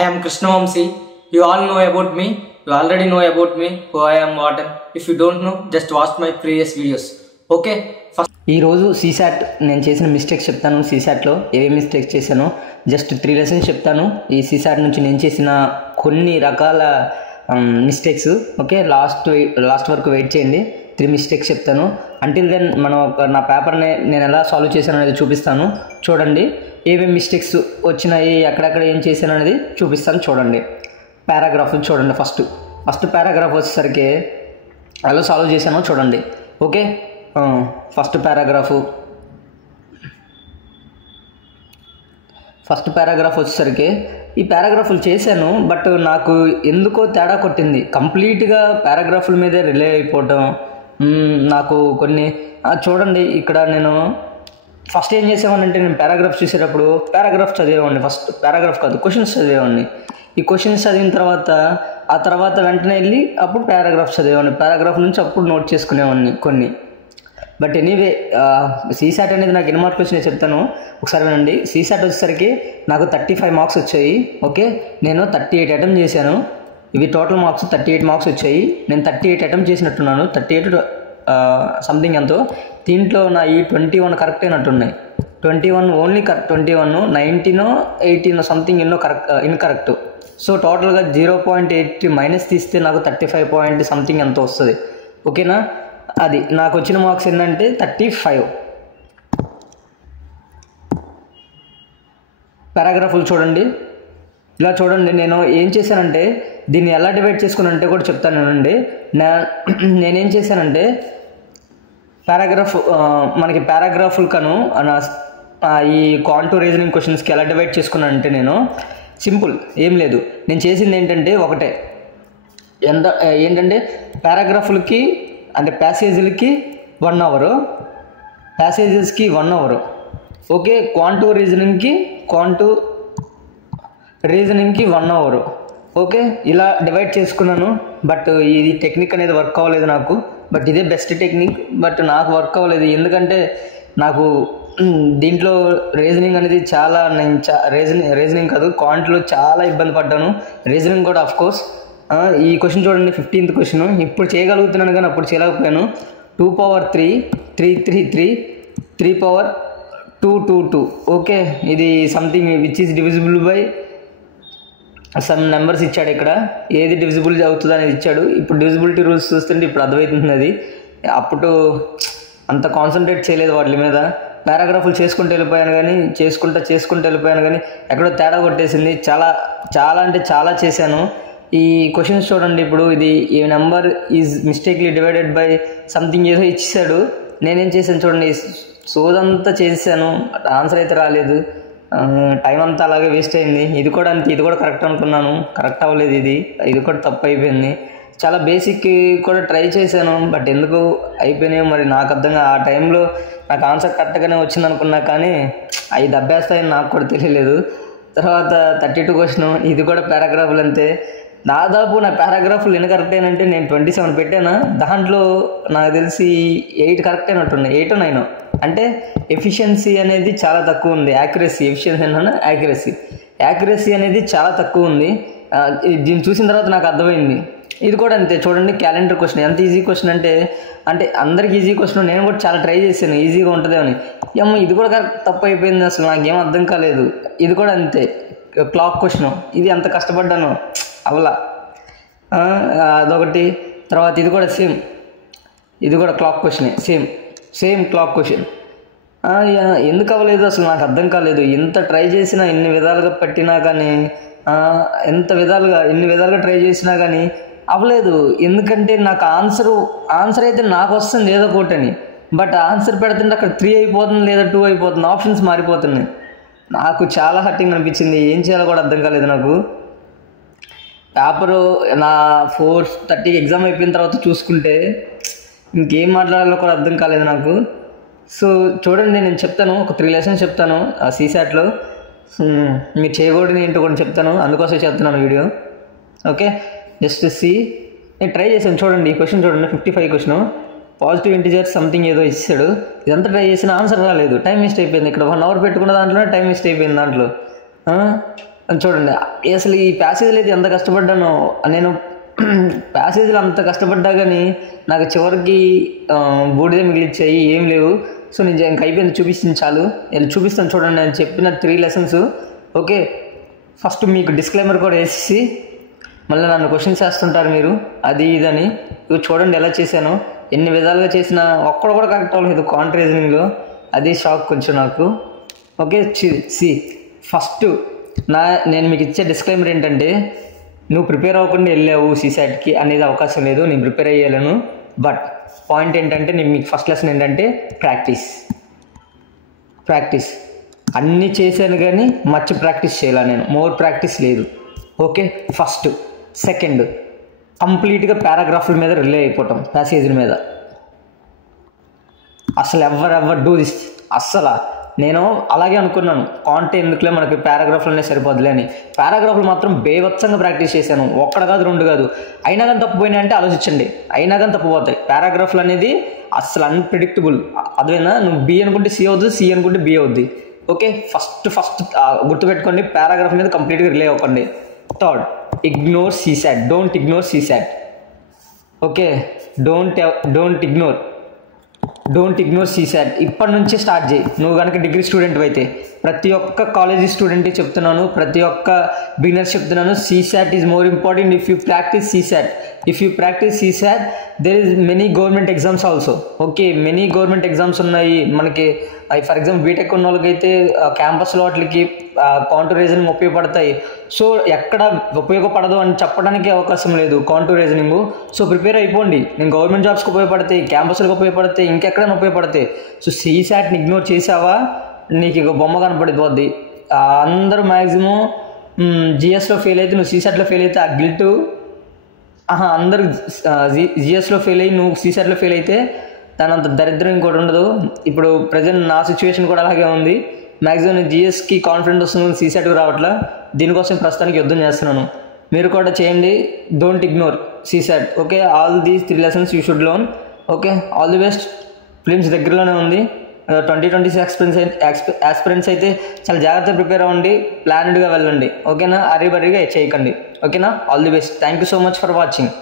I am Krishnavamsi. You all know about me. You already know about me, who I am, what I am. If you don't know, just watch my previous videos. Okay? ఈరోజు CSAT నేను చేసిన mistakes చెప్తాను. సీసాట్లో ఏమేమి mistakes చేశానో just 3 lessons చెప్తాను. ఈ CSAT నుంచి నేను చేసిన కొన్ని రకాల మిస్టేక్స్. ఓకే, లాస్ట్ వరకు వెయిట్ చేయండి. 3 మిస్టేక్స్ చెప్తాను. అంటిల్ దెన్ నా పేపర్ని నేను ఎలా సాల్వ్ చేశాను అనేది చూపిస్తాను. చూడండి ఏమేమి మిస్టేక్స్ వచ్చినాయి, ఎక్కడెక్కడ ఏం చేశాను అనేది చూపిస్తాను. చూడండి పారాగ్రాఫ్ చూడండి. ఫస్ట్ పారాగ్రాఫ్ వచ్చేసరికి ఎలా సాల్వ్ చేశానో చూడండి. ఓకే, ఫస్ట్ పారాగ్రాఫ్ వచ్చేసరికి ఈ పారాగ్రాఫ్లు చేశాను, బట్ నాకు ఎందుకో తేడా కొట్టింది. కంప్లీట్గా పారాగ్రాఫ్ల మీదే రిలే అయిపోవటం. నాకు కొన్ని చూడండి ఇక్కడ నేను ఫస్ట్ ఏం చేసేవాడిని నేను పారాగ్రాఫ్ చూసేటప్పుడు పారాగ్రాఫ్ చదివేవాడిని. ఫస్ట్ పారాగ్రాఫ్ కాదు, క్వశ్చన్స్ చదివేవాడిని. ఈ క్వశ్చన్స్ చదివిన తర్వాత వెంటనే వెళ్ళి అప్పుడు పారాగ్రాఫ్ చదివేవాడిని. పారాగ్రాఫ్ నుంచి అప్పుడు నోట్ చేసుకునేవాడిని కొన్ని. బట్ ఎనీవే, సీసాట్ అనేది నాకు ఎన్ని మార్కులు వచ్చినాయి చెప్తాను, ఒకసారి వినండి. సీసాట్ వచ్చేసరికి నాకు 35 మార్క్స్ వచ్చాయి. ఓకే, నేను 38 అటెంప్ట్ చేశాను. ఇవి టోటల్ మార్క్స్ 38 మార్క్స్ వచ్చాయి. నేను 38 అటెంప్ట్ చేసినట్టున్నాను. 38 సంథింగ్ ఎంతో. దీంట్లో నా ఈ 21 కరెక్ట్ అయినట్టున్నాయి. 21 only correct. 21 19 18 సంథింగ్ ఎన్నో ఇన్కరెక్ట్. సో టోటల్గా 0.8 మైనస్ తీస్తే నాకు 35 పాయింట్ సంథింగ్ ఎంతో వస్తుంది. ఓకేనా, అది నాకు వచ్చిన మార్క్స్ ఏంటంటే 35. పారాగ్రాఫ్లు చూడండి, ఇలా చూడండి. నేను ఏం చేశానంటే దీన్ని ఎలా డివైడ్ చేసుకున్నానంటే కూడా చెప్తానండి. నేనేం చేశానంటే మనకి పారాగ్రాఫ్లు కను ఈ కాంటూర్ రీజనింగ్ క్వశ్చన్స్కి ఎలా డివైడ్ చేసుకున్నానంటే నేను సింపుల్, ఏం లేదు. నేను చేసింది ఏంటంటే ఒకటే, ఏంటంటే పారాగ్రాఫ్లకి అంటే ప్యాసేజీలకి 1 అవర్, ప్యాసేజెస్కి 1 అవర్. ఓకే, కాంటూర్ రీజనింగ్కి 1 అవర్. ఓకే, ఇలా డివైడ్ చేసుకున్నాను. బట్ ఇది టెక్నిక్ అనేది వర్క్ అవ్వలేదు నాకు. బట్ ఇదే బెస్ట్ టెక్నిక్, బట్ నాకు వర్క్ అవ్వలేదు. ఎందుకంటే నాకు దీంట్లో రీజనింగ్ అనేది చాలా రీజనింగ్ కాదు, క్వాంట్లో చాలా ఇబ్బంది పడ్డాను. రీజనింగ్ కూడా ఆఫ్కోర్స్. ఈ క్వశ్చన్ చూడండి, 15th క్వశ్చన్. ఇప్పుడు చేయగలుగుతున్నాను కానీ అప్పుడు చేయలేకపోయాను. 2 power 3 3 3 3 3 power 2 2 2. ఓకే, ఇది something which is divisible by some numbers ఇచ్చాడు. ఇక్కడ ఏది డివిజిబుల్ అవుతుంది అనేది ఇచ్చాడు. ఇప్పుడు డివిజిబిలిటీ రూల్స్ చూస్తుంటే ఇప్పుడు అర్థమవుతుంది. అది అప్పుడు అంత కాన్సన్ట్రేట్ చేయలేదు వాటి మీద. పారాగ్రాఫ్లు చేసుకుంటూ వెళ్ళిపోయాను కానీ ఎక్కడో తేడా కొట్టేసింది. చాలా అంటే చాలా చేశాను. ఈ క్వశ్చన్స్ చూడండి. ఇప్పుడు ఇది ఈ number is మిస్టేక్లీ divided by something ఏదో ఇచ్చాడు. నేనేం చేశాను చూడండి, సోదంతా చేశాను, ఆన్సర్ అయితే రాలేదు. టైం అంతా అలాగే వేస్ట్ అయింది. ఇది కూడా అంతే, ఇది కూడా కరెక్ట్ అనుకున్నాను, కరెక్ట్ అవ్వలేదు. ఇది కూడా తప్పు అయిపోయింది. చాలా బేసిక్ కూడా ట్రై చేశాను, బట్ ఎందుకు అయిపోయినాయో మరి నాకు అర్థంగా. ఆ టైంలో నాకు ఆన్సర్ కరెక్ట్గానే వచ్చింది అనుకున్నా, కానీ అవి దబ్బేస్తాయని నాకు కూడా తెలియలేదు. తర్వాత 32 క్వశ్చన్, ఇది కూడా పారాగ్రాఫ్లు అంతే. దాదాపు నా పారాగ్రాఫ్లు ఎన్ని కరెక్ట్ అయినంటే నేను 27 పెట్టాను. దాంట్లో నాకు తెలిసి 8 కరెక్ట్ అయినట్టున్నాయి, 8 9. అంటే ఎఫిషియన్సీ అనేది చాలా తక్కువ ఉంది. యాక్యురసీ అనేది చాలా తక్కువ ఉంది. దీన్ని చూసిన తర్వాత నాకు అర్థమైంది. ఇది కూడా అంతే చూడండి. క్యాలెండర్ క్వశ్చన్ ఎంత ఈజీ క్వశ్చన్ అంటే అందరికి ఈజీ క్వశ్చన్. నేను కూడా చాలా ట్రై చేశాను ఈజీగా ఉంటుంది అని. ఇది కూడా తప్పు అయిపోయింది, అసలు నాకేం అర్థం కాలేదు. ఇది కూడా అంతే. క్లాక్ క్వశ్చన్, ఇది ఎంత కష్టపడ్డాను అవలా. అదొకటి. తర్వాత ఇది కూడా సేమ్, ఇది కూడా క్లాక్ క్వశ్చనే, సేమ్ క్లాక్ క్వశ్చన్. ఎందుకు అవ్వలేదు అసలు నాకు అర్థం కాలేదు. ఎంత ట్రై చేసినా, ఎన్ని విధాలుగా పట్టినా కానీ, ఎన్ని విధాలుగా ట్రై చేసినా కానీ అవ్వలేదు. ఎందుకంటే నాకు ఆన్సర్ అయితే నాకు వస్తుంది ఏదో ఒకటని, బట్ ఆన్సర్ పెడుతుంటే అక్కడ 3 అయిపోతుంది లేదా 2 అయిపోతుంది, ఆప్షన్స్ మారిపోతున్నాయి. నాకు చాలా హర్టింగ్ అనిపించింది. ఏం చేయాలో కూడా అర్థం కాలేదు నాకు. పేపరు నా 4:30 ఎగ్జామ్ అయిపోయిన తర్వాత చూసుకుంటే ఇంకేం మాట్లాడాలో కూడా అర్థం కాలేదు నాకు. సో చూడండి, నేను చెప్తాను, ఒక 3 లెసన్స్ చెప్తాను ఆ సీసాట్లో. మీరు చేయకూడని ఏంటో కూడా చెప్తాను, అందుకోసం చెప్తున్నాను వీడియో. ఓకే, జస్ట్ నేను ట్రై చేశాను. చూడండి ఈ క్వశ్చన్ చూడండి, 55 క్వశ్చన్. పాజిటివ్ ఇంటిజర్స్ సంథింగ్ ఏదో ఇచ్చాడు. ఇదంతా ట్రై చేసిన ఆన్సర్ రాలేదు, టైం వేస్ట్ అయిపోయింది. ఇక్కడ 1 అవర్ పెట్టుకున్న దాంట్లోనే టైం వేస్ట్ అయిపోయింది. దాంట్లో చూడండి అసలు ఈ ప్యాసేజ్లో అయితే ఎంత కష్టపడ్డానో నేను. ప్యాసేజ్లో అంత కష్టపడ్డా కానీ నాకు చివరికి బూడిదే మిగిలిచ్చాయి, ఏం లేవు. సో నేను ఇంక అయిపోయింది, చూపిస్తుంది చాలు. నేను చూపిస్తాను చూడండి, నేను చెప్పిన 3 లెసన్స్. ఓకే, ఫస్ట్ మీకు డిస్క్లైమర్ కూడా వేసి మళ్ళీ నన్ను క్వశ్చన్స్ వేస్తుంటారు మీరు, అది ఇదని. ఇవి చూడండి ఎలా చేశాను, ఎన్ని విధాలుగా చేసినా ఒక్కడ కూడా కరెక్ట్ అవ్వలేదు కాంట్ రీజనింగ్లో. అది షాక్ కొంచెం నాకు. ఓకే, ఫస్ట్ నేను మీకు ఇచ్చే డిస్క్లైమర్ ఏంటంటే, నువ్వు ప్రిపేర్ అవ్వకుండా వెళ్ళావు సీసాట్కి అనేది అవకాశం లేదు, నేను ప్రిపేర్ అయ్యాను. బట్ పాయింట్ ఏంటంటే, నేను మీకు ఫస్ట్ లెసన్ ఏంటంటే ప్రాక్టీస్ అన్నీ చేశాను కానీ మచ్ ప్రాక్టీస్ చేయాలి నేను, మోర్ ప్రాక్టీస్ లేదు. Okay, first. సెకండ్, కంప్లీట్గా పారాగ్రాఫ్ల మీద రిలే అయిపోవటం, ప్యాసేజీల మీద. అసలు ఎవర్ డూ దిస్. అస్సలు నేను అలాగే అనుకున్నాను, కాంటే ఎందుకులే మనకి పారాగ్రాఫ్లోనే సరిపోద్దులే అని. పారాగ్రాఫ్లు మాత్రం బేవత్సంగా ప్రాక్టీస్ చేశాను, 1 కాదు 2 కాదు. అయినా కానీ తప్పిపోయినాయి అంటే ఆలోచించండి, అయినా కానీ తప్పిపోతాయి. పారాగ్రాఫ్లు అనేది అసలు అన్ప్రిడిక్టబుల్. అదేనా, నువ్వు బి అనుకుంటే సి అవుద్ది, సి అనుకుంటే బి అవుద్ది. ఓకే, ఫస్ట్ గుర్తుపెట్టుకోండి, పారాగ్రాఫ్ మీద కంప్లీట్గా రిలే అవ్వకండి. Third, ignore CSAT, don't ignore CSAT. Okay, don't ignore CSAT. ఇప్పటి నుంచే స్టార్ట్ చేయి. నువ్వు కనుక డిగ్రీ స్టూడెంట్ అయితే, ప్రతి ఒక్క కాలేజీ స్టూడెంట్ చెప్తున్నాను, ప్రతి ఒక్క బిగినర్స్ చెప్తున్నాను, CSAT is more important if you practice CSAT. There is many government exams also. Okay, many government exams ఉన్నాయి మనకి. ఫర్ ఎగ్జాంపుల్ బీటెక్ ఉన్న వాళ్ళకైతే క్యాంపస్లో వాటికి కాంటూర్ రీజనింగ్ ఉపయోగపడతాయి. సో ఎక్కడ ఉపయోగపడదు అని చెప్పడానికి అవకాశం లేదు కాంటూర్ రీజనింగ్. సో ప్రిపేర్ అయిపోండి. నేను గవర్నమెంట్ జాబ్స్కి ఉపయోగపడతాయి, క్యాంపస్లకు ఉపయోగపడతాయి, ఇంకెక్కడైనా ఉపయోగపడతాయి. సో సీసాట్ని ఇగ్నోర్ చేసావా నీకు ఇక బొమ్మ కనపడిపోద్ది. అందరూ మ్యాక్సిమం జిఎస్లో ఫెయిల్ అయితే, నువ్వు సీసాట్లో ఫెయిల్ అయితే ఆ గిల్ట్, అందరూ జిఎస్లో ఫెయిల్ అయ్యి నువ్వు సీసాట్లో ఫెయిల్ అయితే దాని అంత దరిద్రం ఇంకోటి ఉండదు. ఇప్పుడు ప్రజెంట్ నా సిచ్యువేషన్ కూడా అలాగే ఉంది. మ్యాక్సిమం నేను జిఎస్కి కాన్ఫిడెంట్ వస్తుంది, సీసాట్కి రావట్లా. దీనికోసం ప్రస్తుతానికి యుద్ధం చేస్తున్నాను. మీరు కూడా చేయండి. Don't ignore CSAT. Okay, all these 3 lessons you should learn. Okay, all the best. Films దగ్గరలోనే ఉంది. 2026 ఆస్పిరెంట్స్ అయితే చాలా జాగ్రత్తగా ప్రిపేర్ అవ్వండి, ప్లానెడ్గా వెళ్ళండి. ఓకేనా, అర్రీ బర్రీగా చేయకండి. ఓకేనా, all the best. Thank you so much for watching.